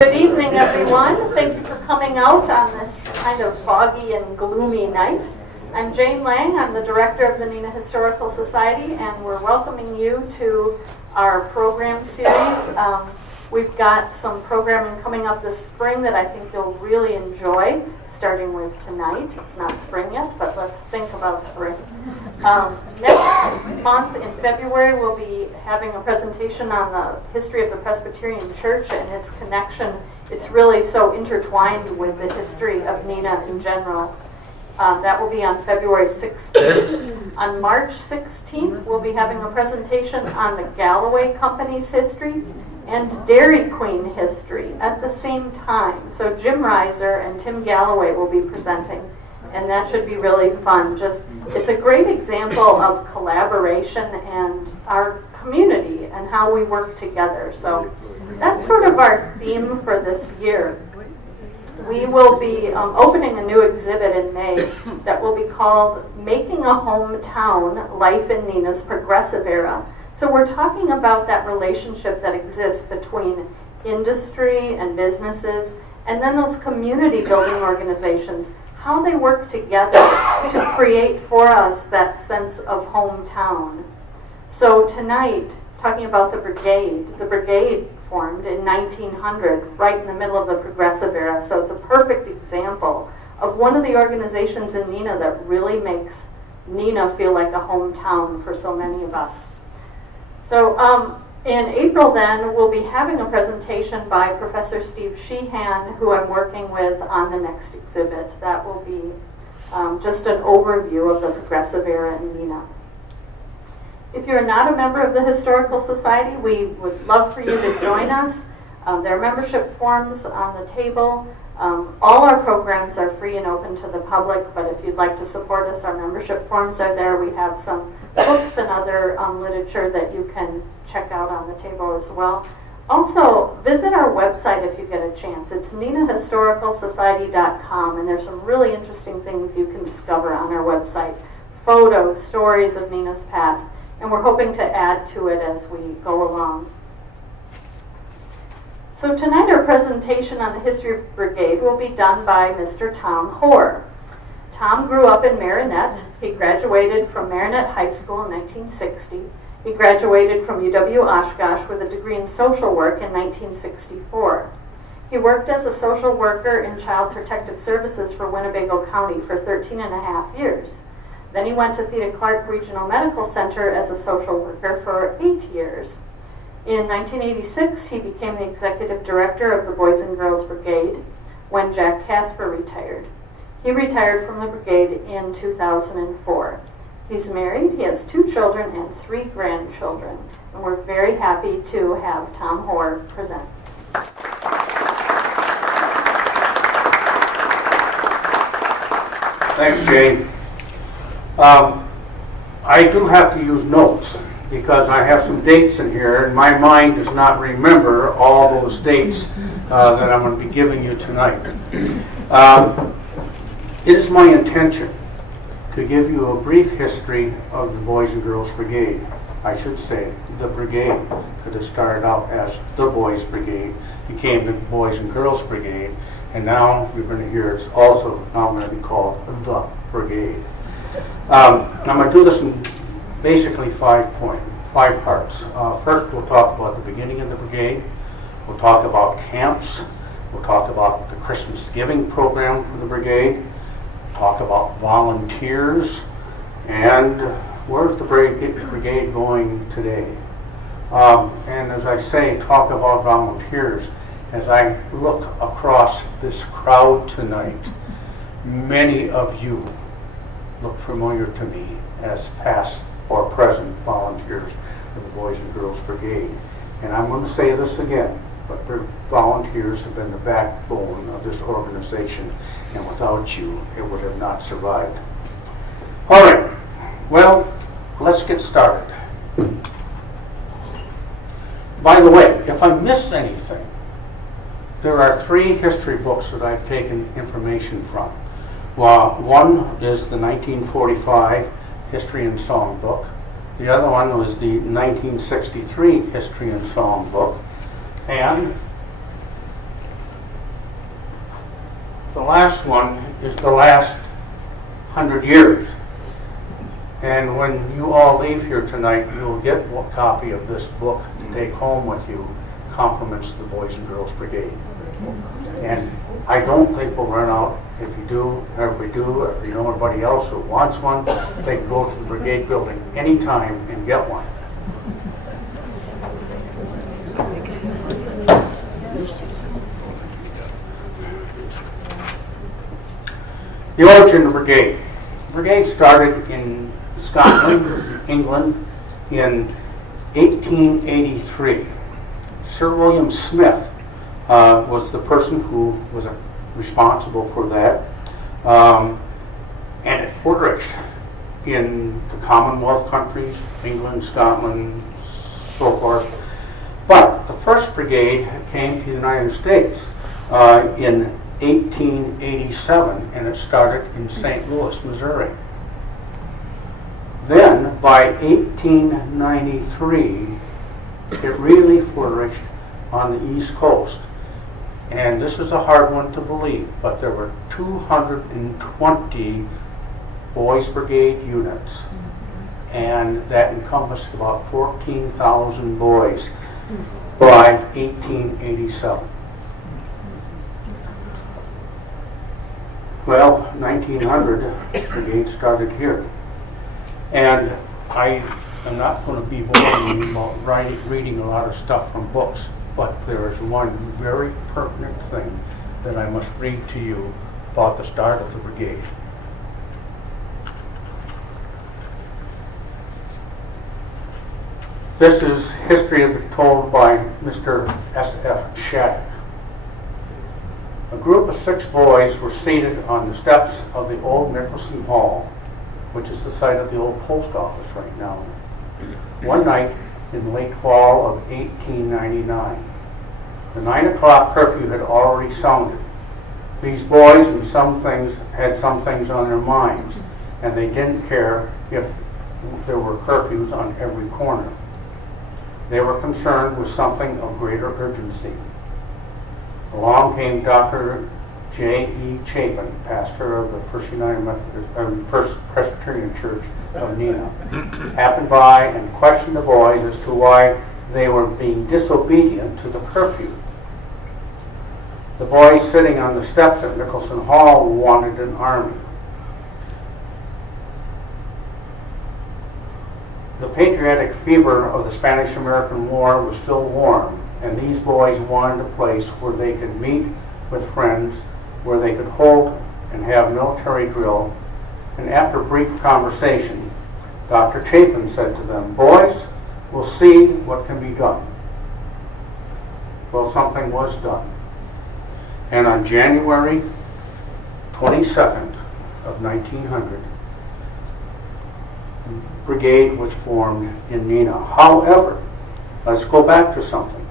Good evening, everyone. Thank you for coming out on this kind of foggy and gloomy night. I'm Jane Lang. I'm the director of the Neenah Historical Society, and we're welcoming you to our program series. We've got some programming coming up this spring that I think you'll really enjoy, starting with tonight. It's not spring yet, but let's think about spring. Next month in February, we'll be having a presentation on the history of the Presbyterian Church and its connection. It's really so intertwined with the history of Neenah in general. That will be on February 16th. On March 16th, we'll be having a presentation on the Galloway Company's history and Dairy Queen history at the same time. So Jim Reiser and Tim Galloway will be presenting, and that should be really fun. It's a great example of collaboration and our community and how we work together. So that's sort of our theme for this year. We will be opening a new exhibit in May that will be called Making a Hometown, Life in Neenah's Progressive Era. So we're talking about that relationship that exists between industry and businesses, and then those community building organizations, how they work together to create for us that sense of hometown. So tonight, talking about the brigade formed in 1900, right in the middle of the Progressive Era. So it's a perfect example of one of the organizations in Neenah that really makes Neenah feel like a hometown for so many of us. So in April then, we'll be having a presentation by Professor Steve Sheehan, who I'm working with on the next exhibit. That will be just an overview of the Progressive Era in Neenah. If you're not a member of the Historical Society, we would love for you to join us. There are membership forms on the table. All our programs are free and open to the public, but if you'd like to support us, our membership forms are there. We have some books and other literature that you can check out on the table as well. Also, visit our website if you get a chance. It's neenahhistoricalsociety.com, and there's some really interesting things you can discover on our website. Photos, stories of Neenah's past, and we're hoping to add to it as we go along. So tonight our presentation on the history of Brigade will be done by Mr. Tom Hoare. Tom grew up in Marinette. He graduated from Marinette High School in 1960. He graduated from UW-Oshkosh with a degree in social work in 1964. He worked as a social worker in Child Protective Services for Winnebago County for 13 and a half years. Then he went to Theda Clark Regional Medical Center as a social worker for 8 years. In 1986, he became the executive director of the Boys and Girls Brigade when Jack Casper retired. He retired from the brigade in 2004. He's married, he has 2 children and 3 grandchildren, and we're very happy to have Tom Hoare present. Thanks, Jane. I do have to use notes because I have some dates in here, and my mind does not remember all those dates that I'm going to be giving you tonight. It is my intention to give you a brief history of the Boys and Girls Brigade. I should say the brigade, because it started out as the Boys Brigade, became the Boys and Girls Brigade, and now you're going to hear it's also now going to be called the Brigade. I'm going to do this in basically 5 parts. First, we'll talk about the beginning of the brigade. We'll talk about camps. We'll talk about the Christmas giving program for the brigade. Talk about volunteers, and where's the brigade going today? And as I say, talk about volunteers. As I look across this crowd tonight, many of you look familiar to me as past or present volunteers of the Boys and Girls Brigade. And I'm going to say this again, but volunteers have been the backbone of this organization, and without you, it would have not survived. All right, well, let's get started. By the way, if I miss anything, there are 3 history books that I've taken information from. Well, one is the 1945 History and Song book. The other one was the 1963 History and Song book. And the last one is the last 100 years. And when you all leave here tonight, you'll get a copy of this book to take home with you, Compliments to the Boys and Girls Brigade. And I don't think we'll run out. If you do, or if we do, if you know anybody else who wants one, they can go to the brigade building anytime and get one. The origin of the brigade. The brigade started in Scotland, England, in 1883. Sir William Smith was the person who was responsible for that. And it flourished in the Commonwealth countries, England, Scotland, so forth. But the first brigade came to the United States in 1887, and it started in St. Louis, Missouri. Then, by 1893, it really flourished on the East Coast. And this is a hard one to believe, but there were 220 Boys Brigade units, and that encompassed about 14,000 boys by 1887. Well, 1900, brigade started here. And I am not going to be boring you about reading a lot of stuff from books, but there is one very pertinent thing that I must read to you about the start of the brigade. This is history told by Mr. S.F. Shattuck. A group of 6 boys were seated on the steps of the old Nicholson Hall, which is the site of the old post office right now, one night in the late fall of 1899. The 9 o'clock curfew had already sounded. These boys and had some things on their minds, and they didn't care if there were curfews on every corner. They were concerned with something of greater urgency. Along came Dr. J.E. Chapin, pastor of the First Presbyterian Church of Neenah, happened by and questioned the boys as to why they were being disobedient to the curfew. The boys sitting on the steps at Nicholson Hall wanted an army. The patriotic fever of the Spanish-American War was still warm, and these boys wanted a place where they could meet with friends, where they could hold and have military drill. And after brief conversation, Dr. Chapin said to them, "Boys, we'll see what can be done." Well, something was done. And on January 22nd of 1900, the brigade was formed in Neenah. However, let's go back to something.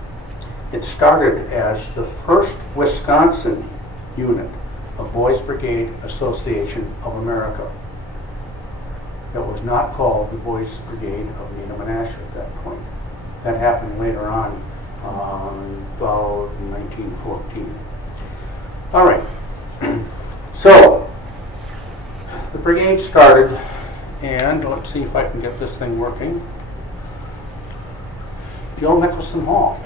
It started as the first Wisconsin unit of Boys Brigade Association of America. It was not called the Boys Brigade of Neenah Menasha at that point. That happened later on, about 1914. All right. So, the brigade started, and let's see if I can get this thing working. The old Nicholson Hall.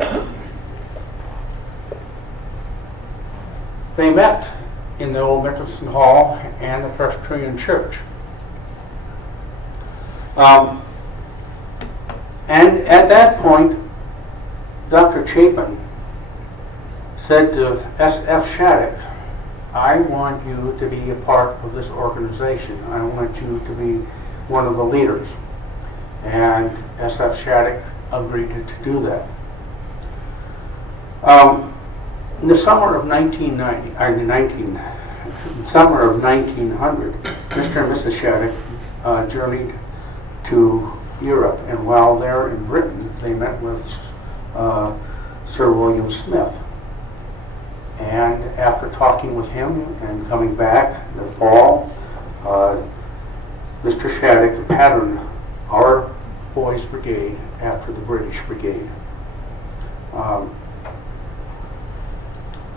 They met in the old Nicholson Hall and the Presbyterian Church. And at that point, Dr. Chapin said to S.F. Shattuck, "I want you to be a part of this organization. I want you to be one of the leaders." And S.F. Shattuck agreed to do that. In the summer of 1900, Mr. and Mrs. Shattuck journeyed to Europe, and while there in Britain, they met with Sir William Smith. And after talking with him and coming back in the fall, Mr. Shattuck patterned our Boys Brigade after the British Brigade.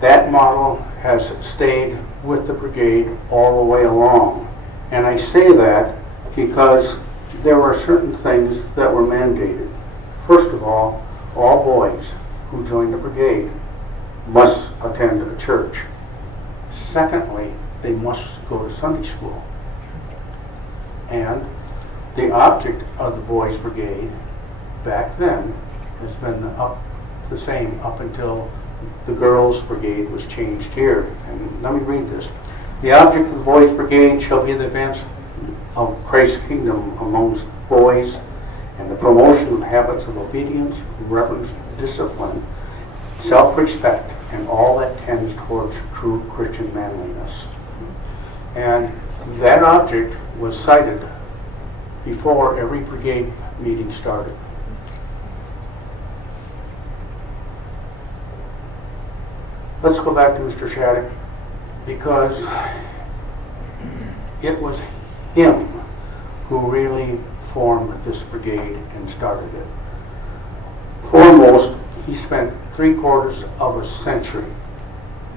That model has stayed with the brigade all the way along. And I say that because there were certain things that were mandated. First of all boys who joined the brigade must attend a church. Secondly, they must go to Sunday school. And the object of the Boys Brigade back then has been the same up until the Girls Brigade was changed here. And let me read this. The object of the Boys Brigade shall be the advance of Christ's kingdom amongst boys and the promotion of habits of obedience, reverence, discipline, self-respect, and all that tends towards true Christian manliness. And that object was cited before every brigade meeting started. Let's go back to Mr. Shattuck, because it was him who really formed this brigade and started it. Foremost, he spent 3/4 of a century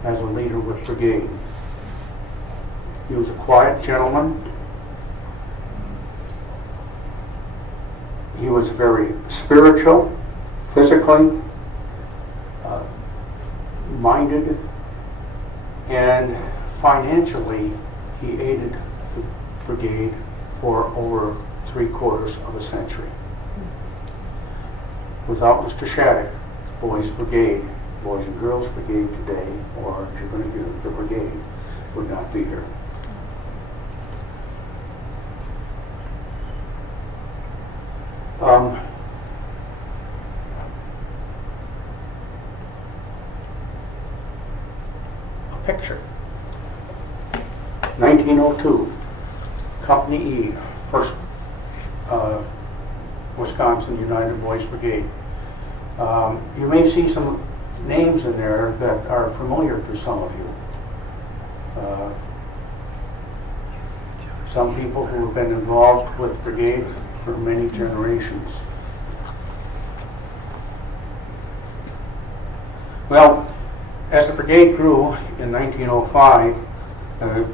as a leader with brigade. He was a quiet gentleman. He was very spiritual, physically minded, and financially he aided the brigade for over 3/4 of a century. Without Mr. Shattuck, the Boys Brigade, Boys and Girls Brigade today, or as you're going to hear, the brigade, would not be here. A picture. 1902, Company E, 1st Wisconsin United Boys Brigade. You may see some names in there that are familiar to some of you. Some people who have been involved with brigade for many generations. Well, as the brigade grew in 1905, the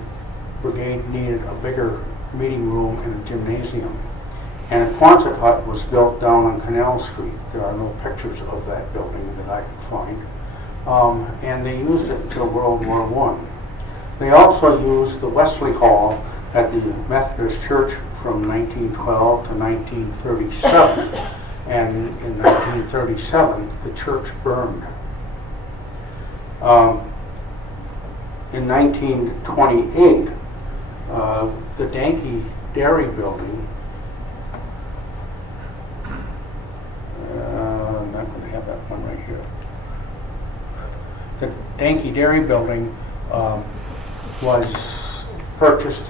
brigade needed a bigger meeting room and a gymnasium. And a Quonset hut was built down on Canal Street. There are no pictures of that building that I could find. And they used it until World War I. They also used the Wesley Hall at the Methodist Church from 1912 to 1937. And in 1937, the church burned. In 1928, the Danke Dairy Building, I'm not going to have that one right here. The Danke Dairy Building was purchased,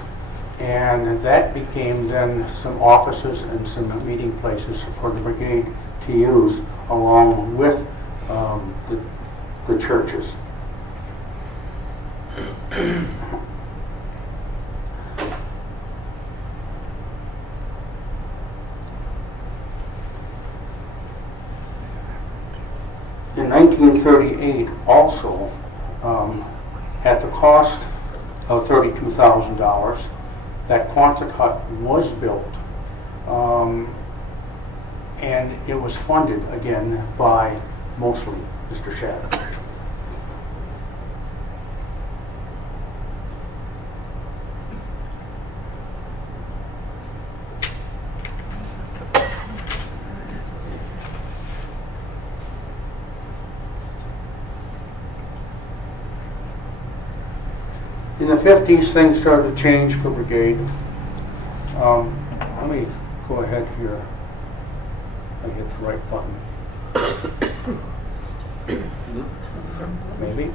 and that became then some offices and some meeting places for the brigade to use along with the churches. In 1938, also, at the cost of $32,000, that Quonset hut was built, and it was funded again by mostly Mr. Shattuck. In the 50s, things started to change for brigade. Let me go ahead here. I hit the right button. Maybe.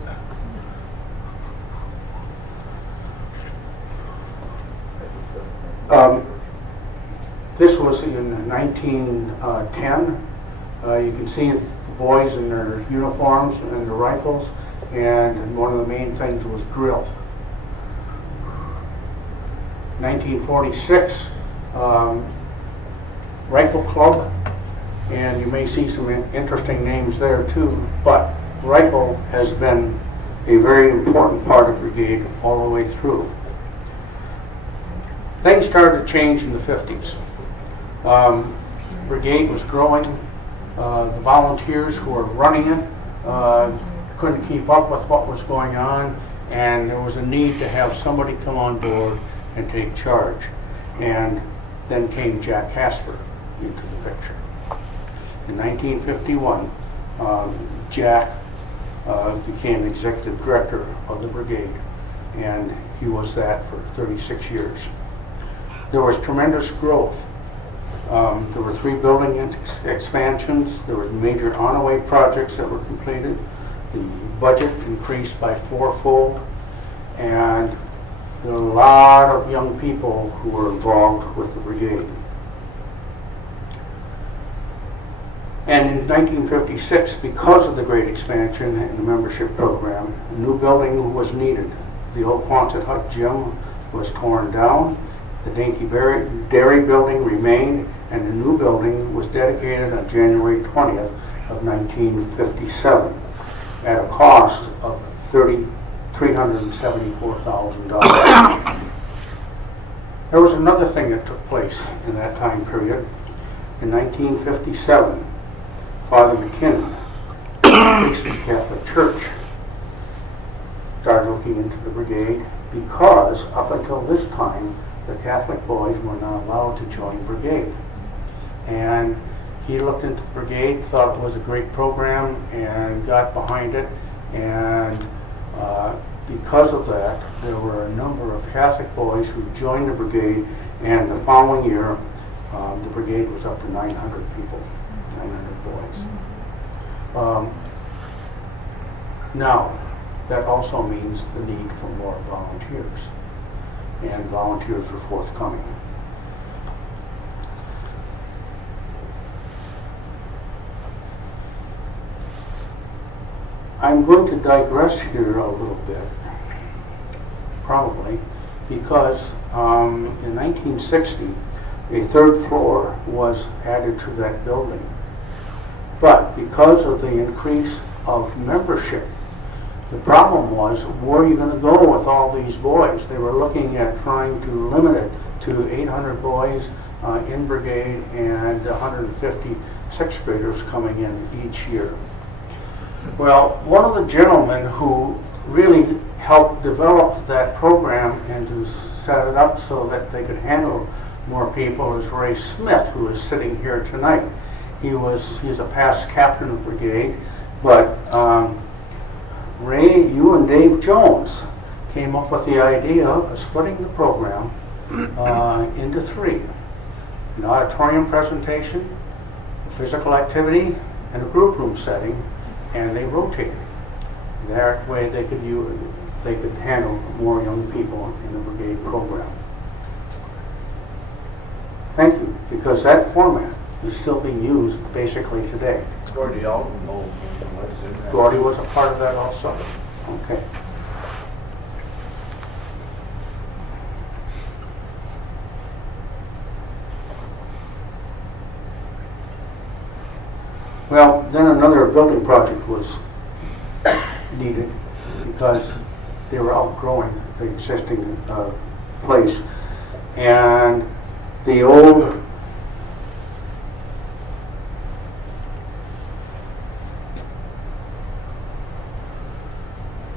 This was in 1910. You can see the boys in their uniforms and their rifles, and one of the main things was drill. 1946, Rifle Club, and you may see some interesting names there too, but rifle has been a very important part of brigade all the way through. Things started to change in the 50s. Brigade was growing. The volunteers who were running it couldn't keep up with what was going on, and there was a need to have somebody come on board and take charge. And then came Jack Casper into the picture. In 1951, Jack became executive director of the brigade, and he was that for 36 years. There was tremendous growth. There were 3 building expansions. There were major Onaway projects that were completed. The budget increased by 4-fold, and there were a lot of young people who were involved with the brigade. And in 1956, because of the great expansion and the membership program, a new building was needed. The old Quonset hut gym was torn down, the Dainty Dairy building remained, and the new building was dedicated on January 20th of 1957 at a cost of $374,000. There was another thing that took place in that time period. In 1957, Father McKinnon, priest of the Catholic Church, started looking into the brigade because up until this time, the Catholic boys were not allowed to join brigade. And he looked into the brigade, thought it was a great program, and got behind it. And because of that, there were a number of Catholic boys who joined the brigade, and the following year, the brigade was up to 900 people. 900 boys. Now, that also means the need for more volunteers, and volunteers were forthcoming. I'm going to digress here a little bit, probably, because in 1960, a 3rd floor was added to that building. But because of the increase of membership, the problem was, where are you going to go with all these boys? They were looking at trying to limit it to 800 boys in brigade and 150 6th graders coming in each year. Well, one of the gentlemen who really helped develop that program and to set it up so that they could handle more people is Ray Smith, who is sitting here tonight. He's a past captain of brigade, but Ray, you and Dave Jones came up with the idea of splitting the program into 3. An auditorium presentation, a physical activity, and a group room setting, and they rotated. That way they could handle more young people in the brigade program. Thank you, because that format is still being used basically today. Gordy was a part of that also. Okay. Well, then another building project was needed because they were outgrowing the existing place. And the old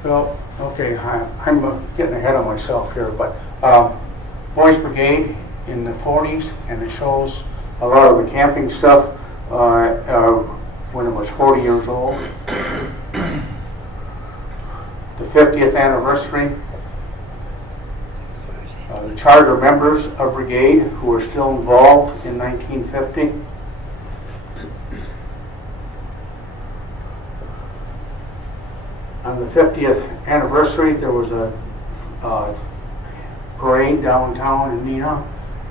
Well, okay, I'm getting ahead of myself here, but Boys Brigade in the 40s, and it shows a lot of the camping stuff when it was 40 years old. The 50th anniversary. The charter members of Brigade who were still involved in 1950. On the 50th anniversary, there was a parade downtown in Neenah,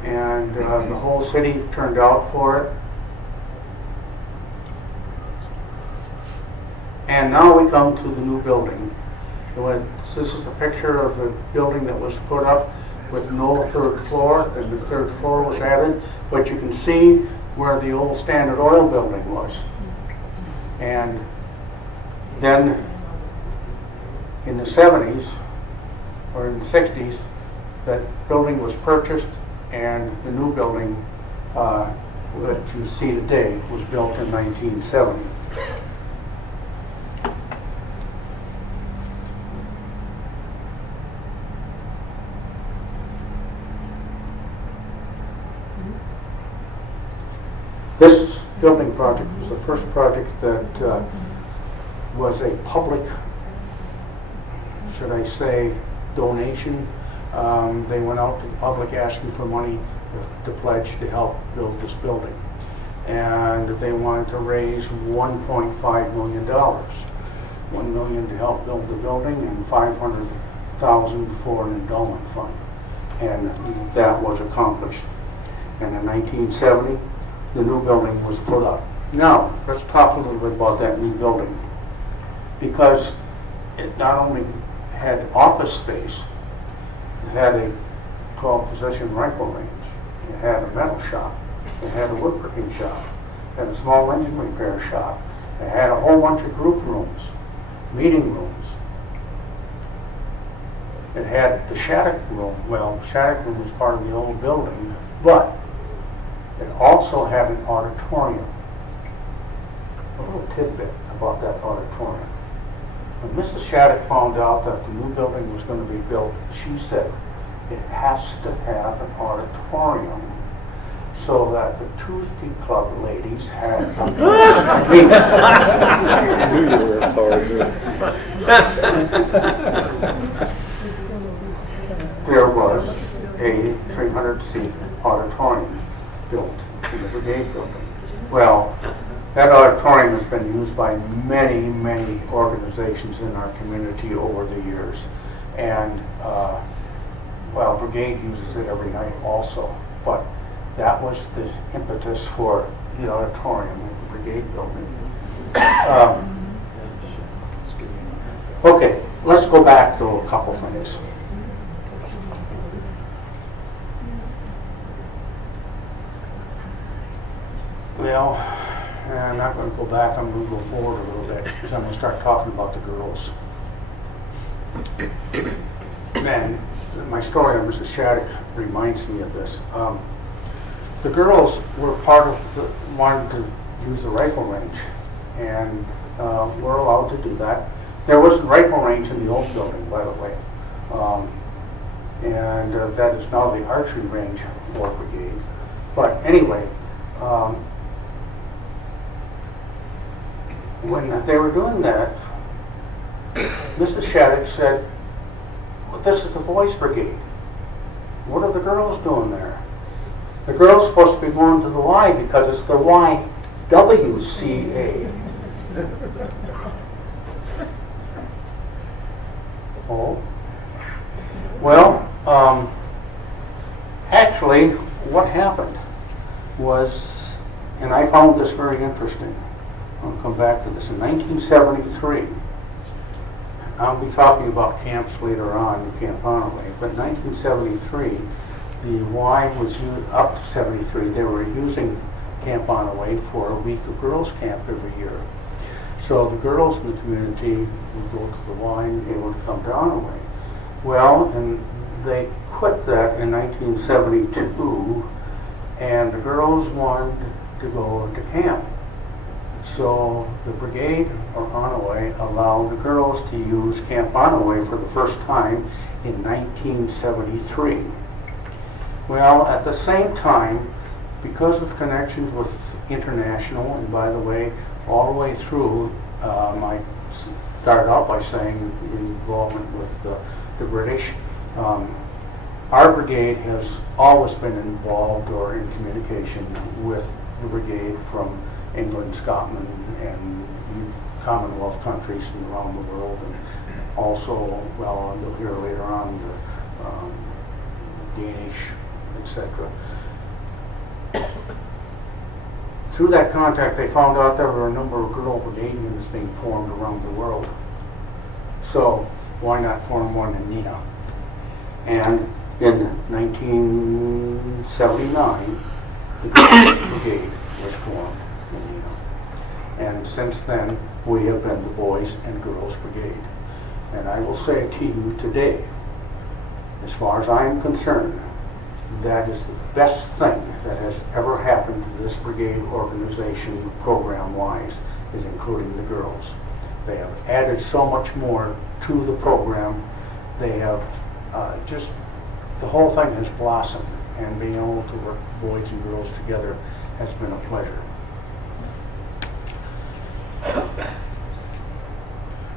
and the whole city turned out for it. And now we come to the new building. This is a picture of the building that was put up with no 3rd floor, and the 3rd floor was added, but you can see where the old Standard Oil building was. And then In the 70s or in the 60s, that building was purchased, and the new building that you see today was built in 1970. This building project was the first project that was a public, should I say, donation. They went out to the public asking for money to pledge to help build this building. And they wanted to raise $1.5 million. $1 million to help build the building and $500,000 for an endowment fund. And that was accomplished. And in 1970, the new building was put up. Now, let's talk a little bit about that new building. Because it not only had office space, it had a 12-position rifle range, it had a metal shop, it had a woodworking shop, it had a small engine repair shop, it had a whole bunch of group rooms, meeting rooms. It had the Shattuck room. Well, Shattuck room was part of the old building, but it also had an auditorium. A little tidbit about that auditorium. When Mrs. Shattuck found out that the new building was going to be built, she said, it has to have an auditorium so that the Tuesday Club ladies had a place to meet. There was a 300-seat auditorium built in the Brigade building. Well, that auditorium has been used by many, many organizations in our community over the years. And, well, Brigade uses it every night also. But that was the impetus for the auditorium at the Brigade building. Okay, let's go back to a couple things. Well, I'm not going to go back, I'm going to go forward a little bit, because I'm going to start talking about the girls. Man, my story on Mrs. Shattuck reminds me of this. The girls were part of wanting to use the rifle range, and were allowed to do that. There was a rifle range in the old building, by the way, and that is now the archery range for Brigade. But anyway, when they were doing that, Mrs. Shattuck said, well, this is the Boys Brigade. What are the girls doing there? The girls are supposed to be going to the Y because it's the YWCA. Oh. Well, actually, what happened was, and I found this very interesting, I'll come back to this, in 1973, I'll be talking about camps later on, Camp Onaway, but 1973, the Y was up to 73, they were using Camp Onaway for a week of girls' camp every year. So the girls in the community would go to the Y and be able to come to Onaway. Well, and they quit that in 1972, and the girls wanted to go into camp. So the Brigade, or Onaway, allowed the girls to use Camp Onaway for the first time in 1973. Well, at the same time, because of the connections with international, and by the way, all the way through, I started out by saying involvement with the British. Our brigade has always been involved or in communication with the brigade from England, Scotland, and Commonwealth countries and around the world, and also, well, you'll hear later on, the Danish, etc. Through that contact, they found out there were a number of girl brigade units being formed around the world. So why not form one in Neenah? And in 1979, the Girls Brigade was formed in Neenah. And since then, we have been the Boys and Girls Brigade. And I will say to you today, as far as I am concerned, that is the best thing that has ever happened to this brigade organization program-wise, is including the girls. They have added so much more to the program. They have just, the whole thing has blossomed, and being able to work boys and girls together has been a pleasure.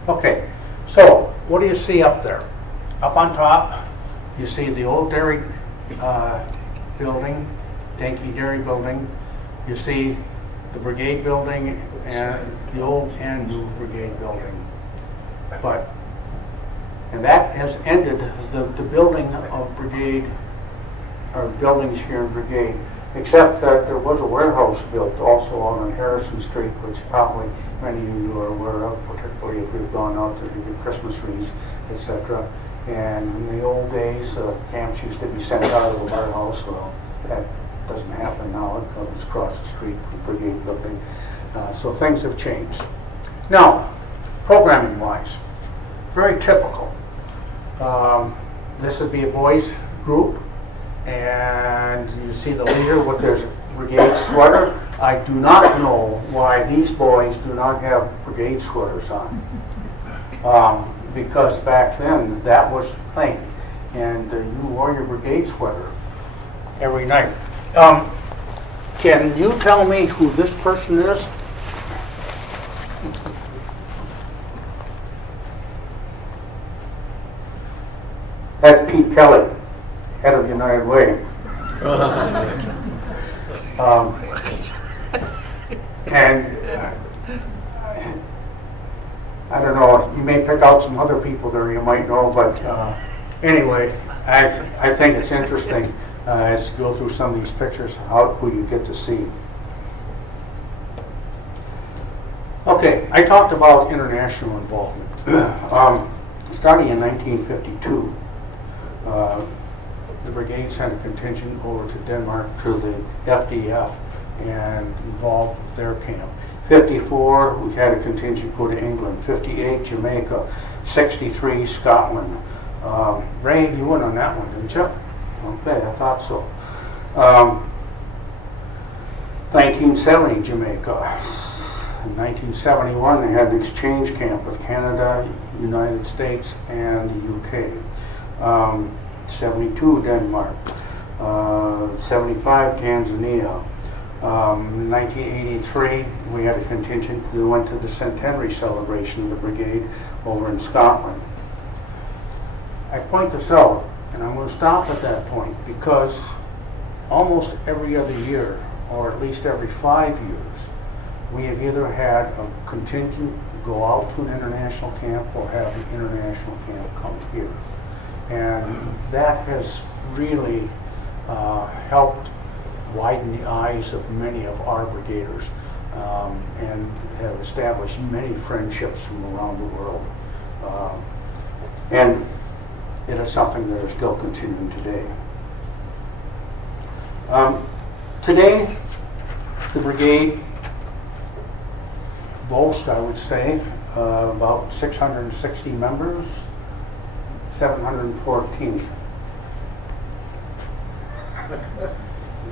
Okay, so what do you see up there? Up on top, you see the old dairy building, Danke Dairy Building. You see the brigade building and the old and new brigade building. And that has ended the building of brigade, or buildings here in brigade, except that there was a warehouse built also on Harrison Street, which probably many of you are aware of, particularly if we've gone out to do Christmas trees, etc. And in the old days, camps used to be sent out of the warehouse. Well, that doesn't happen now because it's across the street from the brigade building. So things have changed. Now, programming-wise, very typical. This would be a boys group, and you see the leader with his brigade sweater. I do not know why these boys do not have brigade sweaters on. Because back then that was the thing, and you wore your brigade sweater every night. Can you tell me who this person is? That's Pete Kelly, head of United Way. And I don't know, you may pick out some other people there you might know, but anyway, I think it's interesting as you go through some of these pictures who you get to see. Okay, I talked about international involvement. Starting in 1952, the brigade sent a contingent over to Denmark to the FDF and involved with their camp. 54, we had a contingent go to England. 58, Jamaica. 63, Scotland. Ray, you went on that one, didn't you? Okay, I thought so. 1970, Jamaica. In 1971, they had an exchange camp with Canada, United States, and the UK. 72, Denmark. 75, Tanzania. 1983, we had a contingent that went to the centenary celebration of the brigade over in Scotland. I point this out, and I'm going to stop at that point, because almost every other year, or at least every 5 years, we have either had a contingent go out to an international camp or have the international camp come here. And that has really helped widen the eyes of many of our brigaders and have established many friendships from around the world. And it is something that is still continuing today. Today, the brigade boasts, I would say, about 660 members, 714.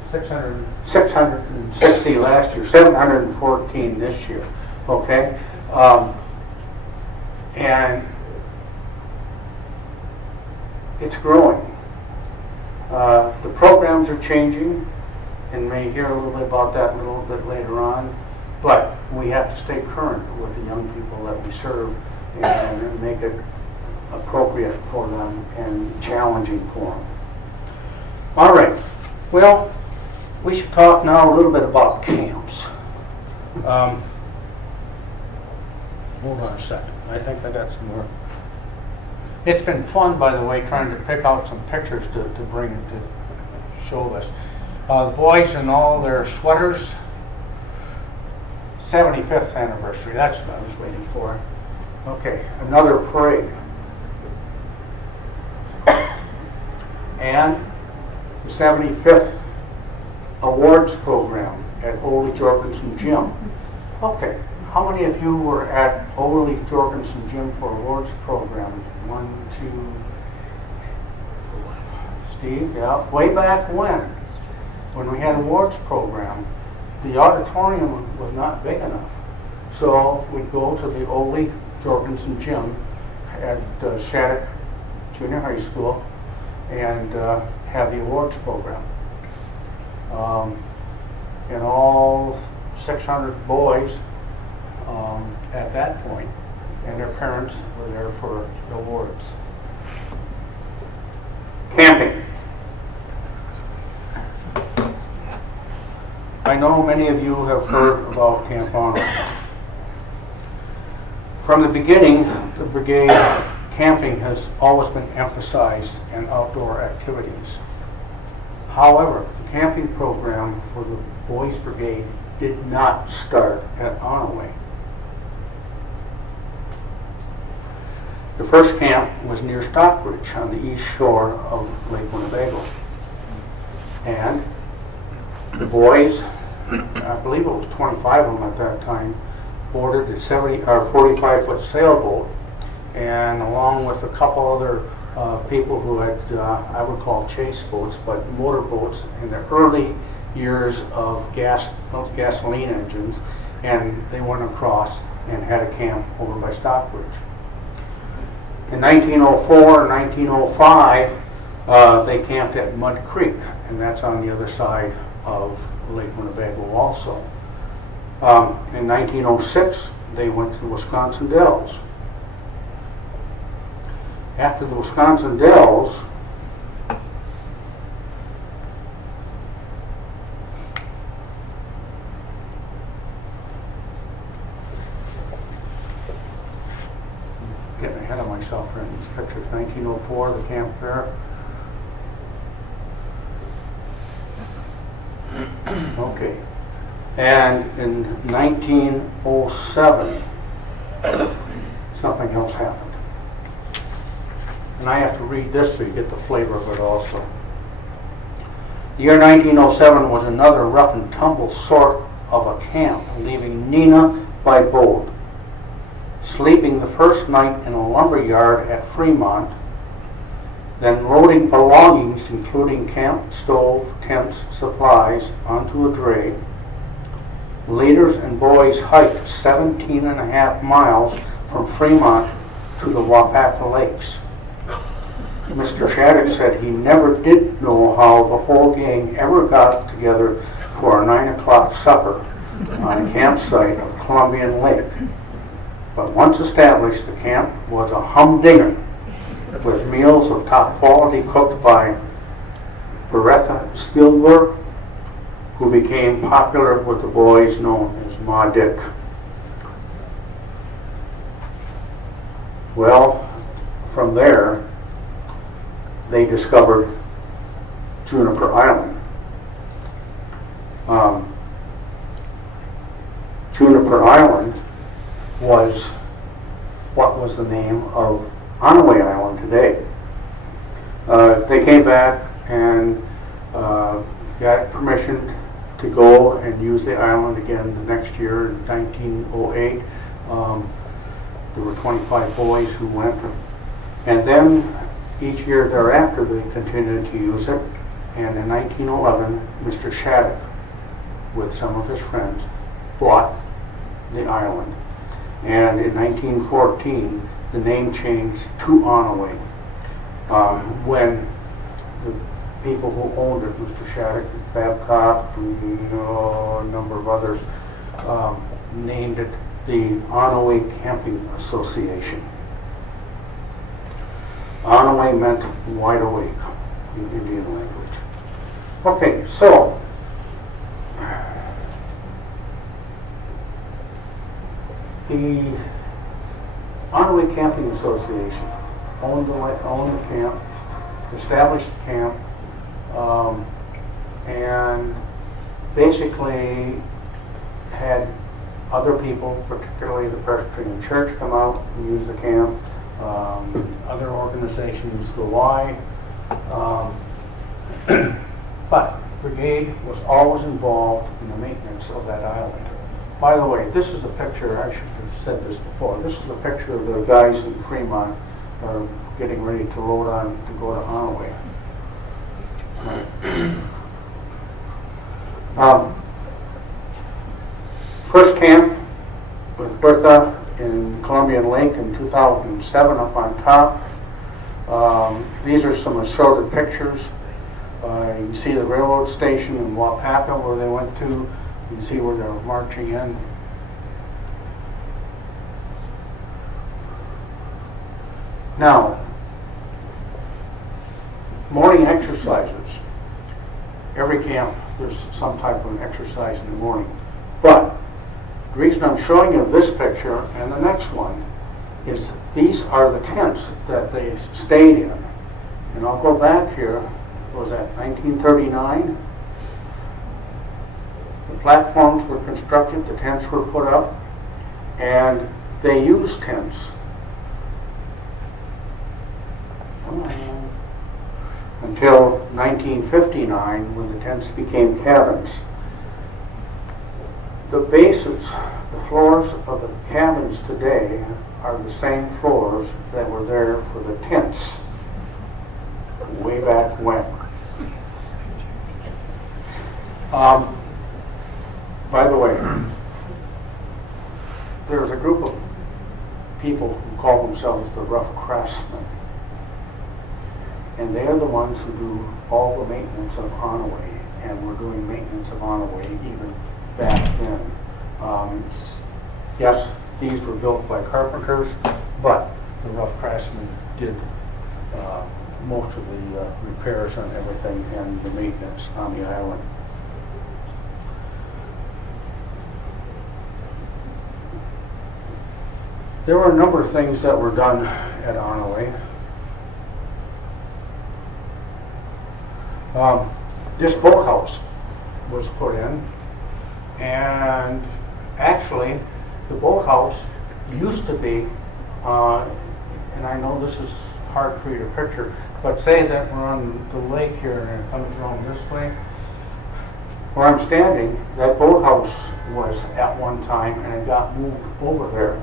660 last year, 714 this year, okay? And it's growing. The programs are changing, and may hear a little bit about that a little bit later on, but we have to stay current with the young people that we serve and make it appropriate for them and challenging for them. All right, well, we should talk now a little bit about camps. Hold on a second. I think I got some more. It's been fun, by the way, trying to pick out some pictures to bring to show this. The boys in all their sweaters. 75th anniversary. That's what I was waiting for. Okay, another parade. And the 75th awards program at Ole Jorgensen Gym. Okay, How many of you were at Overly Jorgensen Gym for awards program? 1, 2, Steve, yeah. Way back when we had awards program, the auditorium was not big enough. So we'd go to the Overly Jorgensen Gym at Shattuck Junior High School and have the awards program. And all 600 boys at that point, and their parents were there for the awards. Camping. I know many of you have heard about Camp Onaway. From the beginning, the brigade camping has always been emphasized in outdoor activities. However, the camping program for the Boys Brigade did not start at Onaway. The first camp was near Stockbridge on the east shore of Lake Winnebago. And the boys, I believe it was 25 of them at that time, boarded a 45-foot sailboat, and along with a couple other people who had, I would call chase boats, but motorboats in the early years of gasoline engines, and they went across and had a camp over by Stockbridge. In 1904 and 1905, they camped at Mud Creek, and that's on the other side of Lake Winnebago also. In 1906, they went to Wisconsin Dells. After the Wisconsin Dells, getting ahead of myself here in these pictures. 1904, the camp there. Okay. And in 1907, something else happened. And I have to read this so you get the flavor of it also. The year 1907 was another rough and tumble sort of a camp, leaving Neenah by boat, sleeping the first night in a lumber yard at Fremont, then loading belongings, including camp stove, tents, supplies, onto a dray. Leaders and boys hiked 17 and a half miles from Fremont to the Wapaka Lakes. Mr. Shattuck said he never did know how the whole gang ever got together for a 9 o'clock supper on a campsite of Columbian Lake. But once established, the camp was a humdinger, with meals of top quality cooked by Bertha Spielberg, who became popular with the boys known as Ma Dick. Well, from there, they discovered Juniper Island. Juniper Island was what was the name of Onaway Island today. They came back and got permission to go and use the island again the next year in 1908. There were 25 boys who went, and then each year thereafter they continued to use it, and in 1911 Mr. Shattuck, with some of his friends, bought the island, and in 1914 the name changed to Onaway when the people who owned it, Mr. Shattuck, Babcock, and a number of others, named it the Onaway Camping Association. Onaway meant wide awake in Indian language. Okay, so the Onaway Camping Association owned the camp, established the camp, and basically had other people, particularly the Presbyterian Church, come out and use the camp, other organizations, the Y. But Brigade was always involved in the maintenance of that island. By the way, this is a picture, I should have said this before, this is a picture of the guys in Fremont getting ready to load on to go to Onaway. First camp with Bertha in Columbian Lake in 2007 up on top. These are some assorted pictures. You can see the railroad station in Wapaka where they went to. You can see where they're marching in. Now, morning exercises. Every camp, there's some type of an exercise in the morning. But the reason I'm showing you this picture and the next one is these are the tents that they stayed in. And I'll go back here, was that 1939? The platforms were constructed, the tents were put up, and they used tents until 1959 when the tents became cabins. The bases, the floors of the cabins today are the same floors that were there for the tents way back when. By the way, there's a group of people who call themselves the rough craftsmen, and they're the ones who do all the maintenance of Onaway, and were doing maintenance of Onaway even back then. Yes, these were built by carpenters, but the rough craftsmen did most of the repairs on everything and the maintenance on the island. There were a number of things that were done at Onaway. This boathouse was put in, and actually the boathouse used to be, and I know this is hard for you to picture, but say that we're on the lake here and it comes around this way. Where I'm standing, that boathouse was at one time and it got moved over there.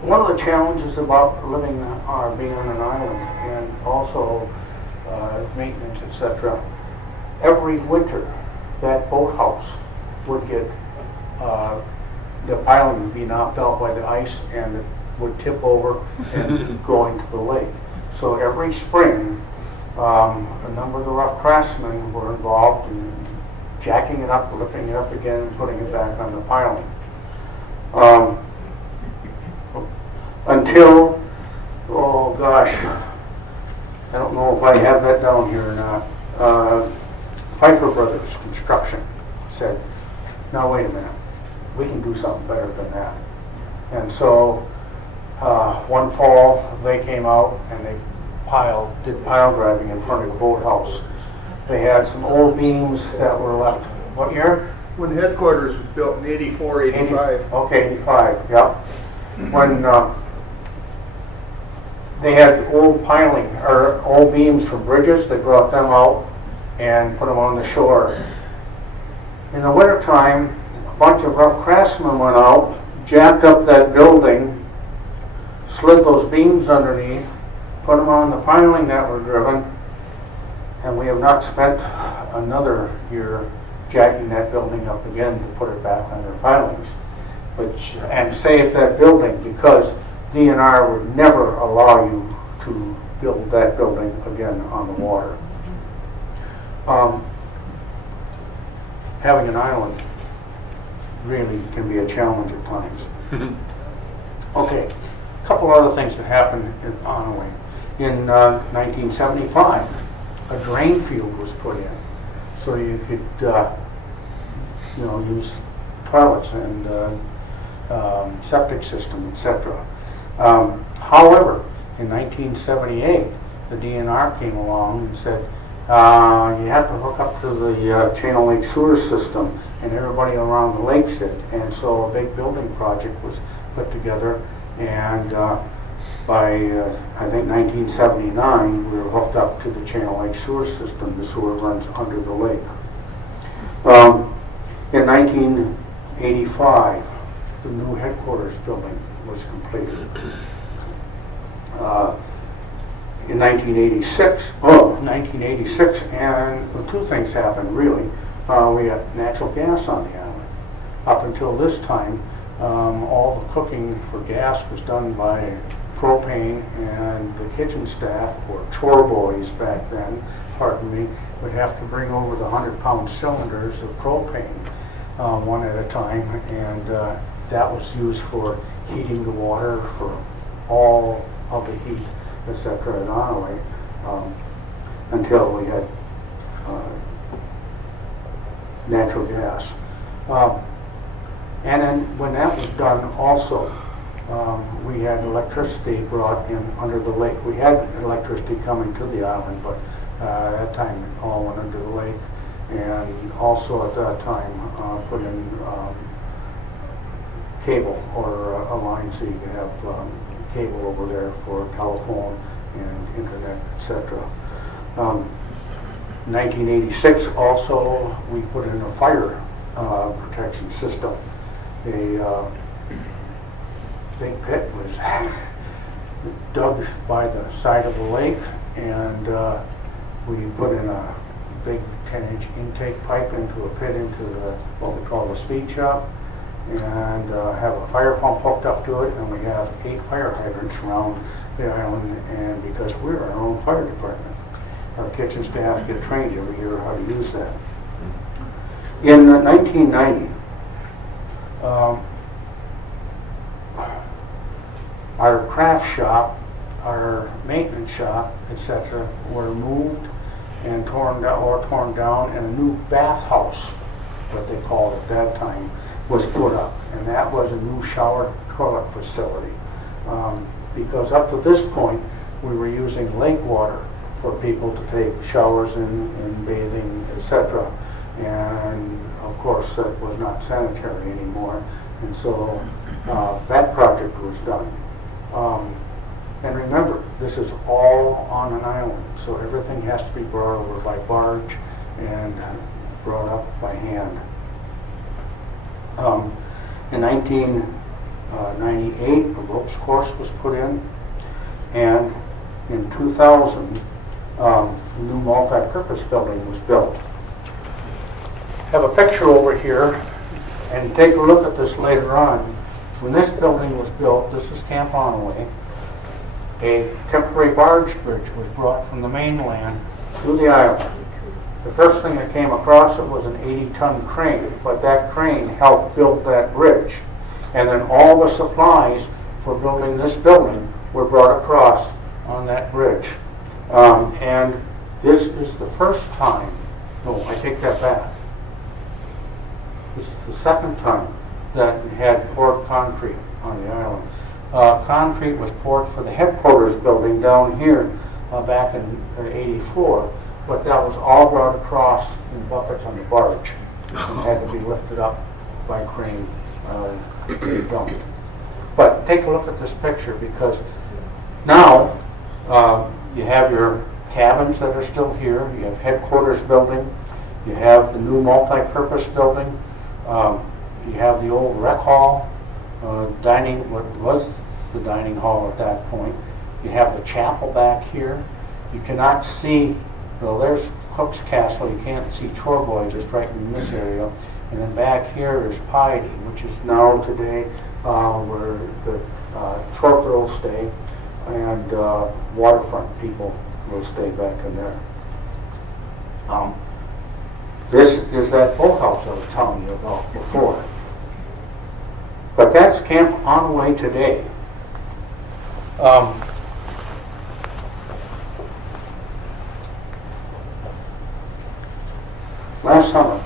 One of the challenges about living or being on an island and also maintenance, etc., every winter that boathouse would get, the piling would be knocked out by the ice and it would tip over and go into the lake. So every spring, a number of the rough craftsmen were involved in jacking it up, lifting it up again, and putting it back on the piling. Until, oh gosh, I don't know if I have that down here or not. Pfeiffer Brothers Construction said, now wait a minute, we can do something better than that. And so one fall they came out and they did pile driving in front of the boathouse. They had some old beams that were left, what year? When headquarters was built in 84, 85. Okay, 85, yeah. When they had old piling, or old beams from bridges, they brought them out and put them on the shore. In the wintertime, a bunch of rough craftsmen went out, jacked up that building, slid those beams underneath, put them on the piling that were driven, and we have not spent another year jacking that building up again to put it back under pilings, and save that building, because DNR would never allow you to build that building again on the water. Having an island really can be a challenge at times. Okay, a couple other things that happened in Onaway. In 1975, a drain field was put in, so you could, use toilets and septic system, etc. However, in 1978, the DNR came along and said, you have to hook up to the Channel Lake sewer system, and everybody around the lakes did. And so a big building project was put together, and by, I think, 1979, we were hooked up to the Channel Lake sewer system. The sewer runs under the lake. In 1985, the new headquarters building was completed. In 1986, and two things happened really. We had natural gas on the island. Up until this time, all the cooking for gas was done by propane, and the kitchen staff, or chore boys back then, pardon me, would have to bring over the 100-pound cylinders of propane one at a time, and that was used for heating the water for all of the heat, etc. in Onaway, until we had natural gas. And then when that was done also, we had electricity brought in under the lake. We had electricity coming to the island, but at that time it all went under the lake. And also at that time put in cable, or a line so you could have cable over there for telephone and internet, etc. 1986 also we put in a fire protection system. A big pit was dug by the side of the lake, and we put in a big 10-inch intake pipe into a pit into what we call the speed shop, and have a fire pump hooked up to it, and we have 8 fire hydrants around the island, and because we're our own fire department. Our kitchen staff get trained every year how to use that. In 1990, our craft shop, our maintenance shop, etc., were moved and torn down, and a new bathhouse, what they called at that time, was put up, and that was a new shower toilet facility. Because up to this point, we were using lake water for people to take showers in bathing, etc. And of course, that was not sanitary anymore, and so that project was done. And remember, this is all on an island, so everything has to be brought over by barge and brought up by hand. In 1998, a ropes course was put in, and in 2000, a new multi-purpose building was built. Have a picture over here, and take a look at this later on. When this building was built, this is Camp Onaway, a temporary barge bridge was brought from the mainland to the island. The first thing that came across it was an 80-ton crane, but that crane helped build that bridge. And then all the supplies for building this building were brought across on that bridge. And this is the first time, no, I take that back. This is the second time that we had poured concrete on the island. Concrete was poured for the headquarters building down here back in '84, but that was all brought across in buckets on the barge and had to be lifted up by crane. Dumped. But take a look at this picture, because now you have your cabins that are still here, you have headquarters building, you have the new multi-purpose building, you have the old rec hall, dining, what was the dining hall at that point. You have the chapel back here. You cannot see, well, there's Cook's Castle, you can't see Chore Boys, it's right in this area. And then back here is Piety, which is now today where the chore girls stay, and waterfront people will stay back in there. This is that boathouse I was telling you about before. But that's Camp Onaway today. Last summer,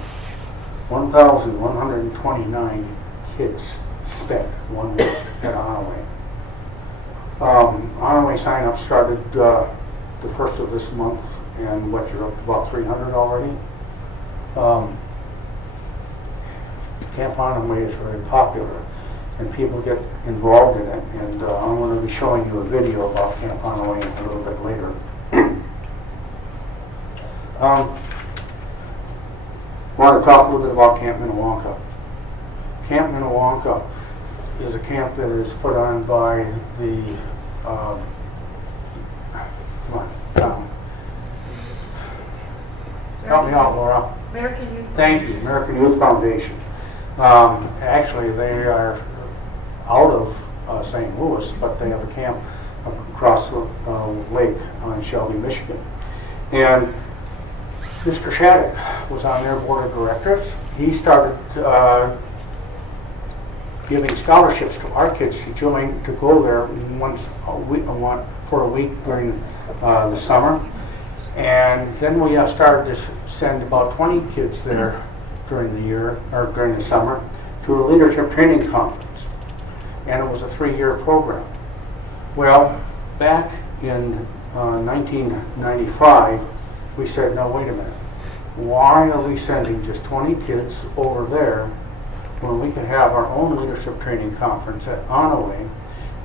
1,129 kids spent 1 week at Onaway. Onaway sign-up started the first of this month, and what, you're up to about 300 already? Camp Onaway is very popular, and people get involved in it, and I'm going to be showing you a video about Camp Onaway a little bit later. want to talk a little bit about Camp Minnewanka. Camp Minnewanka is a camp that is put on by the, help me out, Laura. American Youth. Thank you, American Youth Foundation. Actually, they are out of St. Louis, but they have a camp across the lake in Shelby, Michigan. And Mr. Shattuck was on their board of directors. He started giving scholarships to our kids to join, to go there once a week, for a week during the summer. And then we started to send about 20 kids there during the year, or during the summer, to a leadership training conference. And it was a 3-year program. Well, back in 1995, we said, no, wait a minute. Why are we sending just 20 kids over there when we could have our own leadership training conference at Onaway,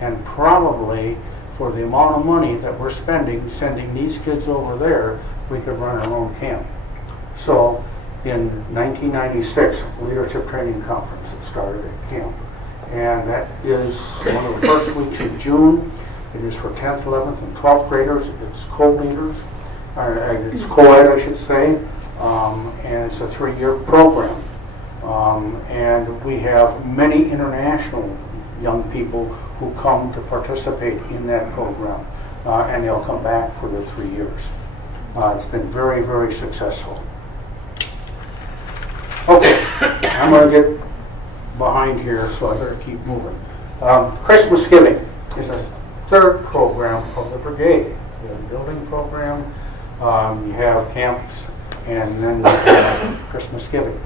and probably for the amount of money that we're spending sending these kids over there, we could run our own camp. So in 1996, leadership training conference started at camp. And that is one of the first weeks of June. It is for 10th, 11th, and 12th graders. It's co-leaders, it's co-ed, I should say, and it's a 3-year program. And we have many international young people who come to participate in that program, and they'll come back for the 3 years. It's been very, very successful. Okay, I'm going to get behind here, so I better keep moving. Christmas Giving is a 3rd program of the brigade. We have a building program, you have camps, and then you have Christmas Giving.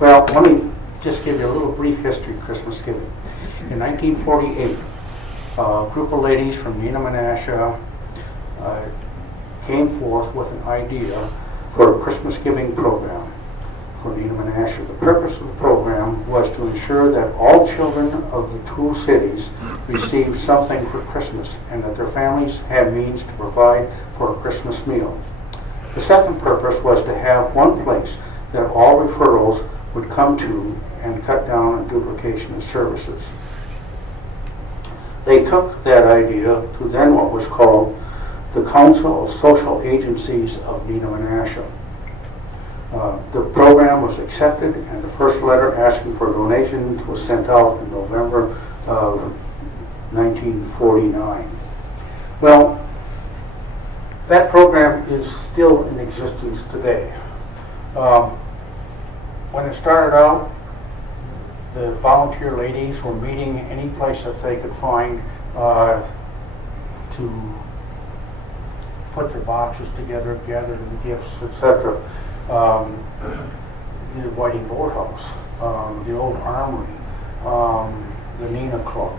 Well, let me just give you a little brief history of Christmas Giving. In 1948, a group of ladies from Neenah, Menasha came forth with an idea for a Christmas Giving program for Neenah, Menasha. The purpose of the program was to ensure that all children of the 2 cities received something for Christmas and that their families had means to provide for a Christmas meal. The second purpose was to have one place that all referrals would come to and cut down on duplication of services. They took that idea to then what was called the Council of Social Agencies of Neenah, Menasha. The program was accepted, and the first letter asking for donations was sent out in November of 1949. Well, that program is still in existence today. When it started out, the volunteer ladies were meeting any place that they could find to put their boxes together, gather the gifts, etc. The Whiting Boardhouse, the old Armory, the Neenah Club,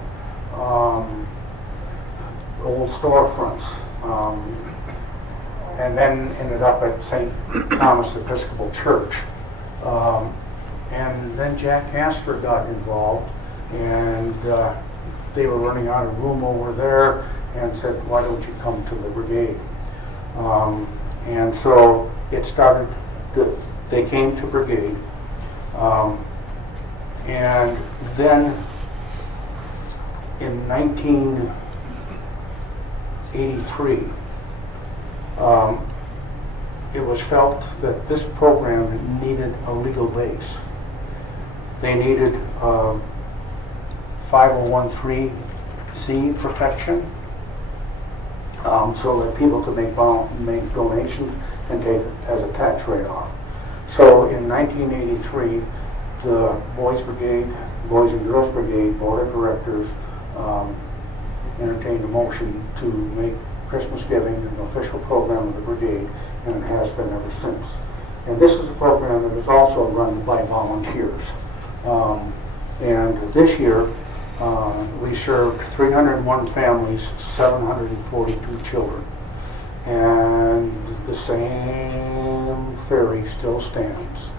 old storefronts, and then ended up at St. Thomas Episcopal Church. And then Jack Castor got involved, and they were running out of room over there and said, why don't you come to the brigade? And so it started, they came to brigade, and then in 1983, it was felt that this program needed a legal base. They needed 501(c) protection, so that people could make donations and take it as a tax write-off. So in 1983, the Boys and Girls Brigade Board of Directors entertained a motion to make Christmas Giving an official program of the brigade, and it has been ever since. And this is a program that is also run by volunteers. And this year, we served 301 families, 742 children. And the same theory still stands.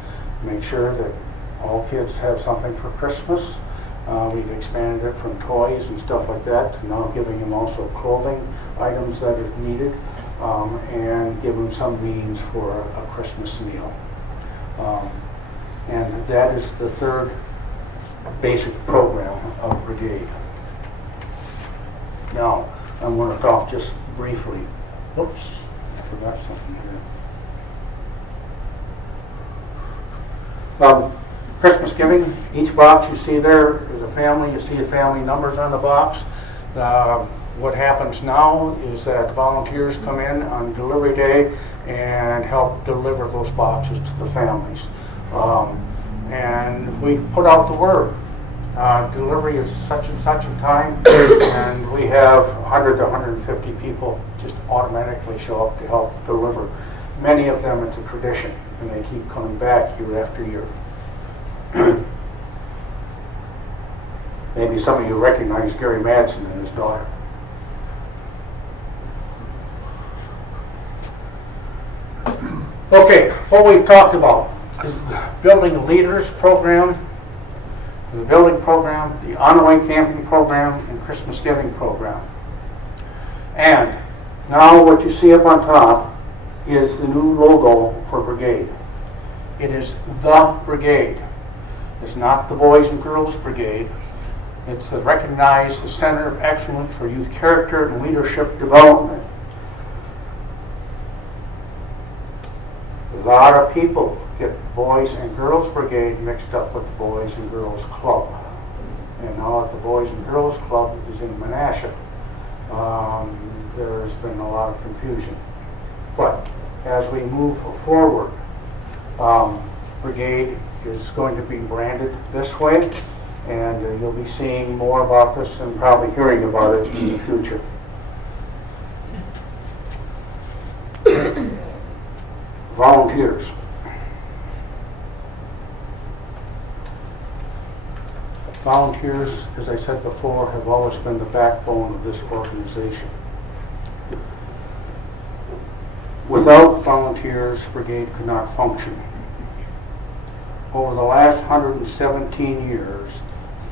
Make sure that all kids have something for Christmas. We've expanded it from toys and stuff like that to now giving them also clothing items that are needed, and give them some means for a Christmas meal. And that is the third basic program of brigade. Now, I'm going to talk just briefly. Oops, I forgot something here. Christmas giving, each box you see there is a family. You see the family numbers on the box. What happens now is that volunteers come in on delivery day and help deliver those boxes to the families. And we put out the word. Delivery is such and such a time, and we have 100 to 150 people just automatically show up to help deliver. Many of them, it's a tradition, and they keep coming back year after year. Maybe some of you recognize Gary Madsen and his daughter. Okay, what we've talked about is the Building Leaders program, the building program, the Onaway camping program, and Christmas giving program. And now what you see up on top is the new logo for Brigade. It is the Brigade. It's not the Boys and Girls Brigade. It's the recognized the Center of Excellence for Youth Character and Leadership Development. A lot of people get Boys and Girls Brigade mixed up with the Boys and Girls Club. And now that the Boys and Girls Club is in Menasha, there's been a lot of confusion. But as we move forward, Brigade is going to be branded this way, and you'll be seeing more about this and probably hearing about it in the future. Volunteers. Volunteers, as I said before, have always been the backbone of this organization. Without volunteers, Brigade could not function. Over the last 117 years,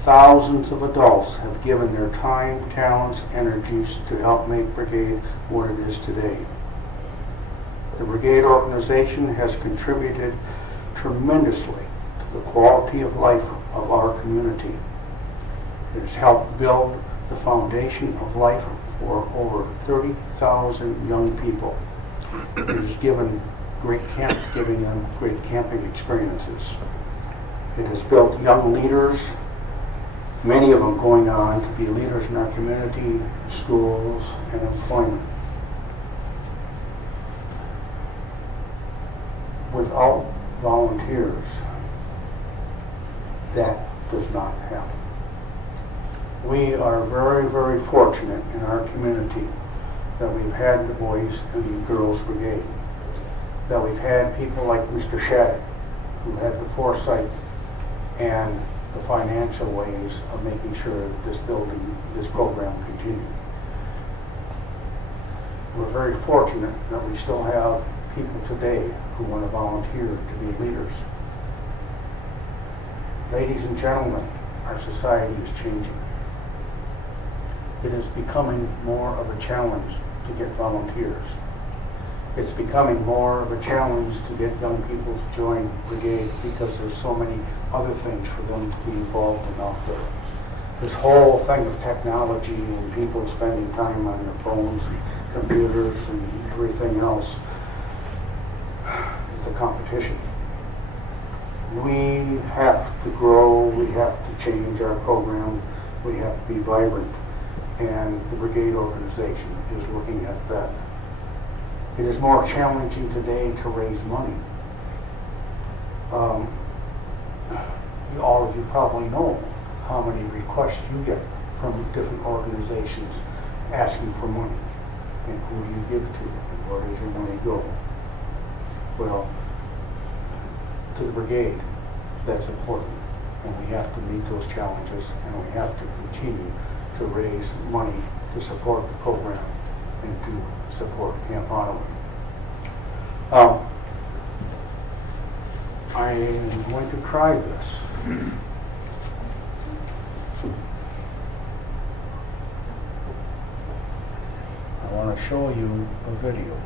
thousands of adults have given their time, talents, energies to help make Brigade what it is today. The Brigade organization has contributed tremendously to the quality of life of our community. It has helped build the foundation of life for over 30,000 young people. It has given giving them great camping experiences. It has built young leaders, many of them going on to be leaders in our community, schools, and employment. Without volunteers, that does not happen. We are very, very fortunate in our community that we've had the Boys and the Girls Brigade, that we've had people like Mr. Shattuck, who had the foresight and the financial ways of making sure that this program continued. We're very fortunate that we still have people today who want to volunteer to be leaders. Ladies and gentlemen, our society is changing. It is becoming more of a challenge to get volunteers. It's becoming more of a challenge to get young people to join Brigade because there's so many other things for them to be involved in out there. This whole thing of technology and people spending time on their phones and computers and everything else is a competition. We have to grow, we have to change our programs, we have to be vibrant, and the Brigade organization is looking at that. It is more challenging today to raise money. All of you probably know how many requests you get from different organizations asking for money, and who do you give to, and where does your money go? Well, to the Brigade, that's important, and we have to meet those challenges, and we have to continue to raise money to support the program and to support Camp Onaway. I am going to try this. I want to show you a video.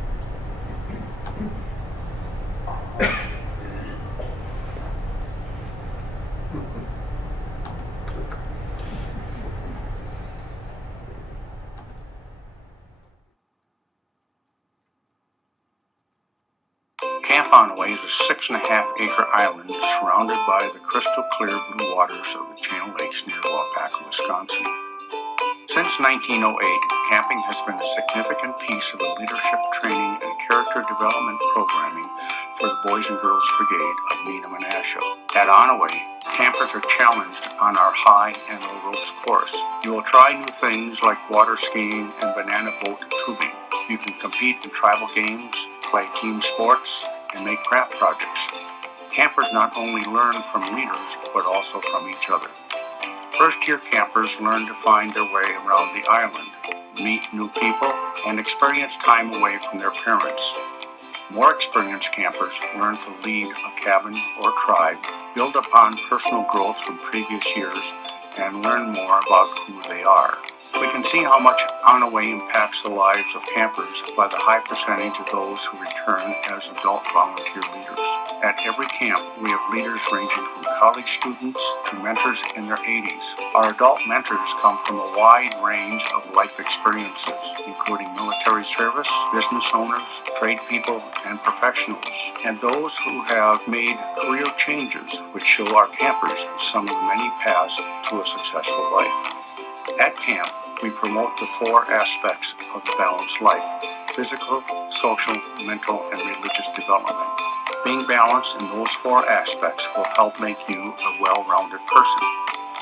Onaway is a 6.5-acre island surrounded by the crystal clear blue waters of the Channel Lakes near Waupaca, Wisconsin. Since 1908, camping has been a significant piece of the leadership training and character development programming for the Boys and Girls Brigade of Neenah, Menasha. At Onaway, campers are challenged on our high and low ropes course. You will try new things like water skiing and banana boat tubing. You can compete in tribal games, play team sports, and make craft projects. Campers not only learn from leaders, but also from each other. First-year campers learn to find their way around the island, meet new people, and experience time away from their parents. More experienced campers learn to lead a cabin or tribe, build upon personal growth from previous years, and learn more about who they are. We can see how much Onaway impacts the lives of campers by the high percentage of those who return as adult volunteer leaders. At every camp, we have leaders ranging from college students to mentors in their 80s. Our adult mentors come from a wide range of life experiences, including military service, business owners, trade people, and professionals, and those who have made career changes, which show our campers some of the many paths to a successful life. At camp, we promote the 4 aspects of a balanced life: physical, social, mental, and religious development. Being balanced in those 4 aspects will help make you a well-rounded person.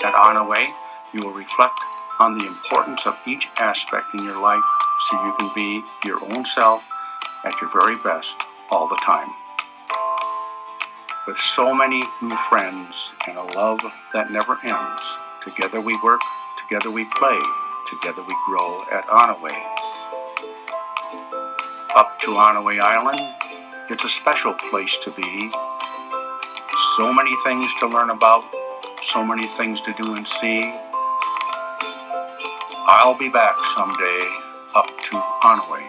At Onaway, you will reflect on the importance of each aspect in your life so you can be your own self at your very best all the time. With so many new friends and a love that never ends, together we work, together we play, together we grow at Onaway. Up to Onaway Island, it's a special place to be. So many things to learn about, so many things to do and see. I'll be back someday up to Onaway.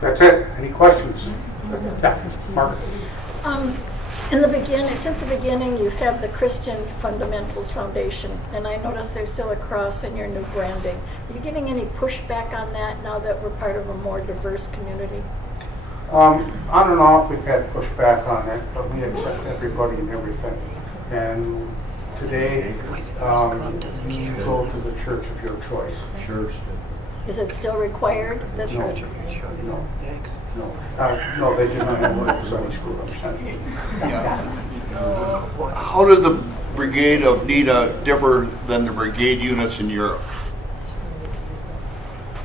That's it. Any questions? Yeah, Mark. In the beginning, since the beginning, you've had the Christian Fundamentals Foundation, and I noticed there's still a cross in your new branding. Are you getting any pushback on that now that we're part of a more diverse community? On and off, we've had pushback on it, but we accept everybody and everything. And today, you go to the church of your choice. Sure. Is it still required? That No, no, they do not have a Sunday school. How did the brigade of Neenah differ than the brigade units in Europe?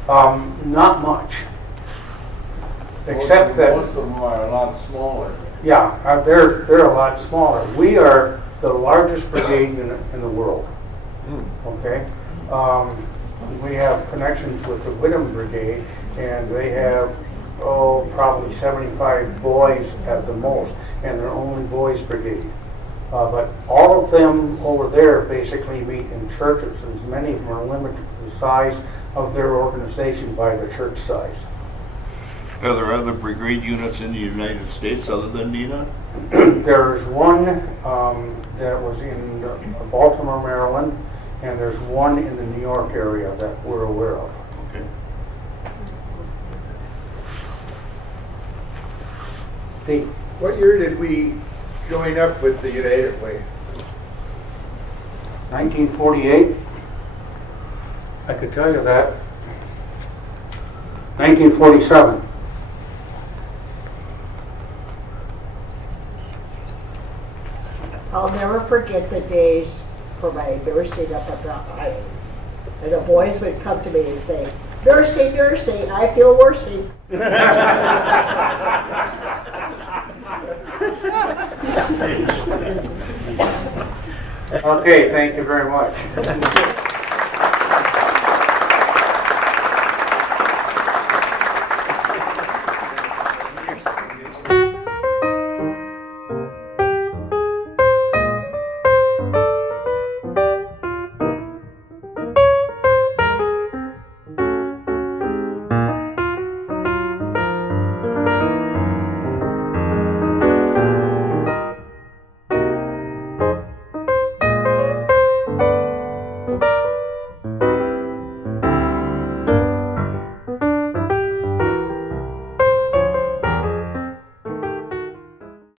Not much. Except that most of them are a lot smaller. yeah, they're a lot smaller. We are the largest brigade unit in the world. Okay, we have connections with the Whittam Brigade, and they have probably 75 boys at the most, and they're only boys brigade. But all of them over there basically meet in churches, and many of them are limited to the size of their organization by the church size. Are there other brigade units in the United States other than Neenah? There's one that was in Baltimore, Maryland, and there's one in the New York area that we're aware of. Okay. The What year did we join up with the United Way? 1948, I could tell you that. 1947. I'll never forget the days for my nursing up at the island. And the boys would come to me and say, "Nursing, nursing, I feel worsing." Okay, thank you very much.